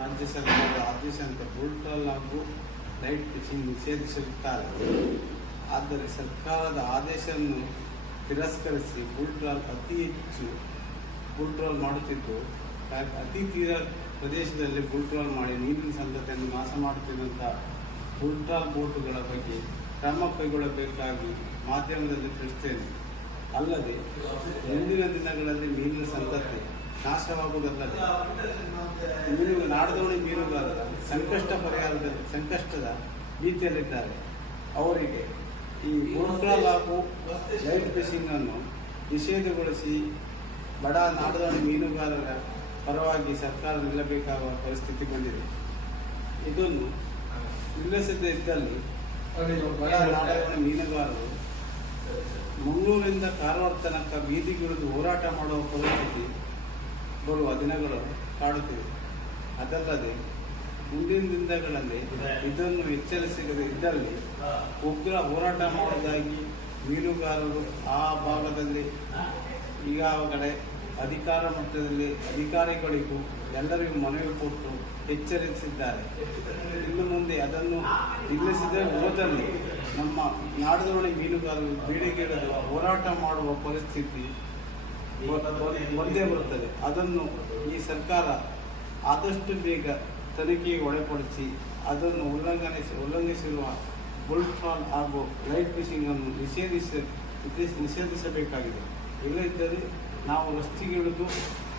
ರಾಜ್ಯ ಸರ್ಕಾರದ ಆದೇಶದಂತೆ ಬುಲ್ಟ್ರಾಲ್ ಹಾಗೂ ಲೈಟ್ ಫಿಶಿಂಗ್ ನಿಷೇಧಿಸಿರುತ್ತಾರೆ ಆದರೆ ಸರ್ಕಾರದ ಆದೇಶವನ್ನು ತಿರಸ್ಕರಿಸಿ ಬುಲ್ಟ್ರಾಲ್ ಅತಿ ಹೆಚ್ಚು ಬುಲ್ಟ್ರಾಲ್ ಮಾಡುತ್ತಿದ್ದು, ಅತಿ ತೀರ ಪ್ರದೇಶದಲ್ಲಿ ಬುಲ್ಟ್ರಾಲ್ ಮಾಡಿ ನೀರಿನ ಸಂತತಿಯನ್ನು ನಾಶ ಮಾಡುತ್ತಿದ್ದಂಥ ಬುಲ್ಟ್ರಾಲ್ ಬೋಟುಗಳ ಬಗ್ಗೆ ಕ್ರಮ ಕೈಗೊಳ್ಳಬೇಕಾಗಿ ಮಾಧ್ಯಮದಲ್ಲಿ ತಿಳಿಸ್ತೇನೆ. ಅಲ್ಲದೆ, ಮುಂದಿನ ದಿನಗಳಲ್ಲಿ ನೀರಿನ ಸಂತತಿ ನಾಶವಾಗುವುದಲ್ಲದೆ ಮೀನು ನಾಡದೋಣಿ ಮೀನುಗಾರರ ಸಂಕಷ್ಟ ಪರಿಹಾರದಲ್ಲಿ ಸಂಕಷ್ಟದ ರೀತಿಯಲ್ಲಿದ್ದಾರೆ ಅವರಿಗೆ ಈ ಹಾಗೂ ಲೈಟ್ ಫಿಶಿಂಗ್ ಅನ್ನು ನಿಷೇಧಗೊಳಿಸಿ ಬಡ ನಾಡದೋಣಿ ಮೀನುಗಾರರ ಪರವಾಗಿ ಸರ್ಕಾರ ನಿಲ್ಲಬೇಕಾಗುವ ಪರಿಸ್ಥಿತಿ ಬಂದಿದೆ. ಇದನ್ನು ನಿಲ್ಲಿಸದೇ ಇದ್ದಲ್ಲಿ ಬಡ ನಾಡದೋಣಿ ಮೀನುಗಾರರು ಮಂಗಳೂರಿನಿಂದ ಕಾರವಾರ ತನಕ ಬೀದಿಗಿಳಿದು ಹೋರಾಟ ಮಾಡುವ ಪರಿಸ್ಥಿತಿ ಬರುವ ದಿನಗಳು ಕಾಡುತ್ತಿವೆ. ಅದಲ್ಲದೆ ಮುಂದಿನ ದಿನಗಳಲ್ಲಿ ಇದನ್ನು ಎಚ್ಚರಿಸದೆ ಇದ್ದಲ್ಲಿ ಉಗ್ರ ಹೋರಾಟ ಮಾಡುವುದಾಗಿ ಮೀನುಗಾರರು ಆ ಭಾಗದಲ್ಲಿ ಈಗಾಗಲೇ ಅಧಿಕಾರ ಮಟ್ಟದಲ್ಲಿ ಅಧಿಕಾರಿಗಳಿಗೂ ಎಲ್ಲರಿಗೂ ಮನವಿ ಕೊಟ್ಟು ಎಚ್ಚರಿಸಿದ್ದಾರೆ. ಇನ್ನು ಮುಂದೆ ಅದನ್ನು ನಿಲ್ಲಿಸದೆ ಹೋದಲ್ಲಿ ನಮ್ಮ ನಾಡದೊಳಗೆ ಮೀನುಗಾರರು ಬೀಡಿಗಿಡಲು ಹೋರಾಟ ಮಾಡುವ ಪರಿಸ್ಥಿತಿ ಬಂದೇ ಬರುತ್ತದೆ. ಅದನ್ನು ಈ ಸರ್ಕಾರ ಆದಷ್ಟು ಬೇಗ ತನಿಖೆಗೆ ಒಳಪಡಿಸಿ ಅದನ್ನು ಉಲ್ಲಂಘನಿಸಿ, ಉಲ್ಲಂಘಿಸಿರುವ ಬುಲ್ಟ್ ಫಾಲ್ ಹಾಗೂ ಲೈಟ್ ಫಿಶಿಂಗ್ ಅನ್ನು ನಿಷೇಧಿಸ ನಿಷೇಧ- ನಿಷೇಧಿಸಬೇಕಾಗಿದೆ. ಇಲ್ಲದಿದ್ದರೆ ನಾವು ರಸ್ತೆಗಿಳಿದು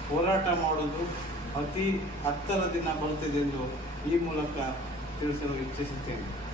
ಹೋರಾಟ ಮಾಡೋದು ಅತಿ ಹತ್ತರ ದಿನ ಬರುತ್ತಿದೆ ಎಂದು ಈ ಮೂಲಕ ತಿಳಿಸಲು ಇಚ್ಛಿಸುತ್ತೇನೆ.